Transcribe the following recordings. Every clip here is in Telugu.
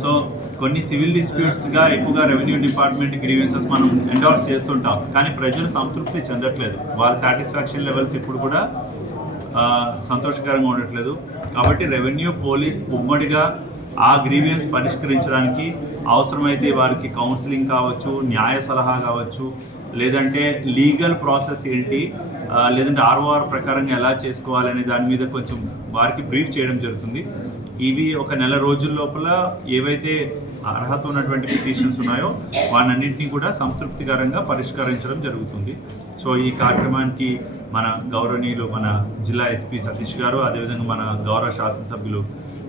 సో కొన్ని సివిల్ డిస్ప్యూట్స్గా ఎక్కువగా రెవెన్యూ డిపార్ట్మెంట్ గ్రీవెన్సెస్ మనం ఎండోర్స్ చేస్తుంటాం. కానీ ప్రజలు సంతృప్తి చెందట్లేదు. వాళ్ళ సాటిస్ఫాక్షన్ లెవెల్స్ ఇప్పుడు కూడా సంతోషకరంగా ఉండట్లేదు. కాబట్టి రెవెన్యూ పోలీస్ ఉమ్మడిగా ఆ గ్రీవియన్స్ పరిష్కరించడానికి అవసరమైతే వారికి కౌన్సిలింగ్ కావచ్చు న్యాయ సలహా కావచ్చు లేదంటే లీగల్ ప్రాసెస్ ఏంటి లేదంటే ఆర్ఓఆర్ ప్రకారంగా ఎలా చేసుకోవాలనే దాని మీద కొంచెం వారికి బ్రీఫ్ చేయడం జరుగుతుంది. ఇవి ఒక నెల రోజుల లోపల ఏవైతే అర్హత ఉన్నటువంటి పిటిషన్స్ ఉన్నాయో వాటన్నింటినీ కూడా సంతృప్తికరంగా పరిష్కరించడం జరుగుతుంది. సో ఈ కార్యక్రమానికి మన గౌరవనీయులు మన జిల్లా ఎస్పీ సతీష్ గారు అదేవిధంగా మన గౌరవ శాసనసభ్యులు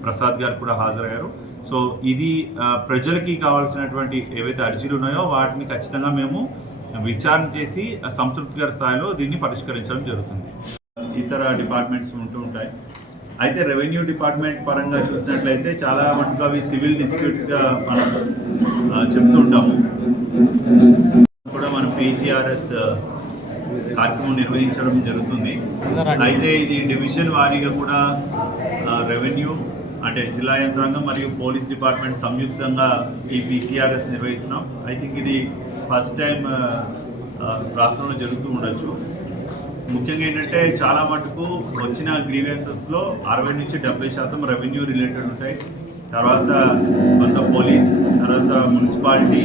ప్రసాద్ గారు కూడా హాజరయ్యారు. సో ఇది ప్రజలకి కావాల్సినటువంటి ఏవైతే అర్జీలు ఉన్నాయో వాటిని ఖచ్చితంగా మేము విచారణ చేసి సంతృప్తికర స్థాయిలో దీన్ని పరిష్కరించడం జరుగుతుంది. ఇతర డిపార్ట్మెంట్స్ ఉంటూ ఉంటాయి. అయితే రెవెన్యూ డిపార్ట్మెంట్ పరంగా చూసినట్లయితే చాలా మటుకు అవి సివిల్ డిస్ప్యూట్స్గా మనం చెప్తూ ఉంటాము. కూడా మనం పీజీఆర్ఎస్ కార్యక్రమం నిర్వహించడం జరుగుతుంది. అయితే ఇది డివిజన్ వారీగా కూడా రెవెన్యూ అంటే జిల్లా యంత్రాంగం మరియు పోలీస్ డిపార్ట్మెంట్ సంయుక్తంగా ఈ పీసీఆర్ఎస్ నిర్వహిస్తున్నాం. ఐ థింక్ ఇది ఫస్ట్ టైం uh, uh, రాష్ట్రంలో జరుగుతూ ఉండొచ్చు. ముఖ్యంగా ఏంటంటే చాలా మటుకు వచ్చిన గ్రీవెన్సెస్లో అరవై నుంచి డెబ్బై శాతం రెవెన్యూ రిలేటెడ్ ఉంటాయి. తర్వాత కొంత పోలీస్ తర్వాత మున్సిపాలిటీ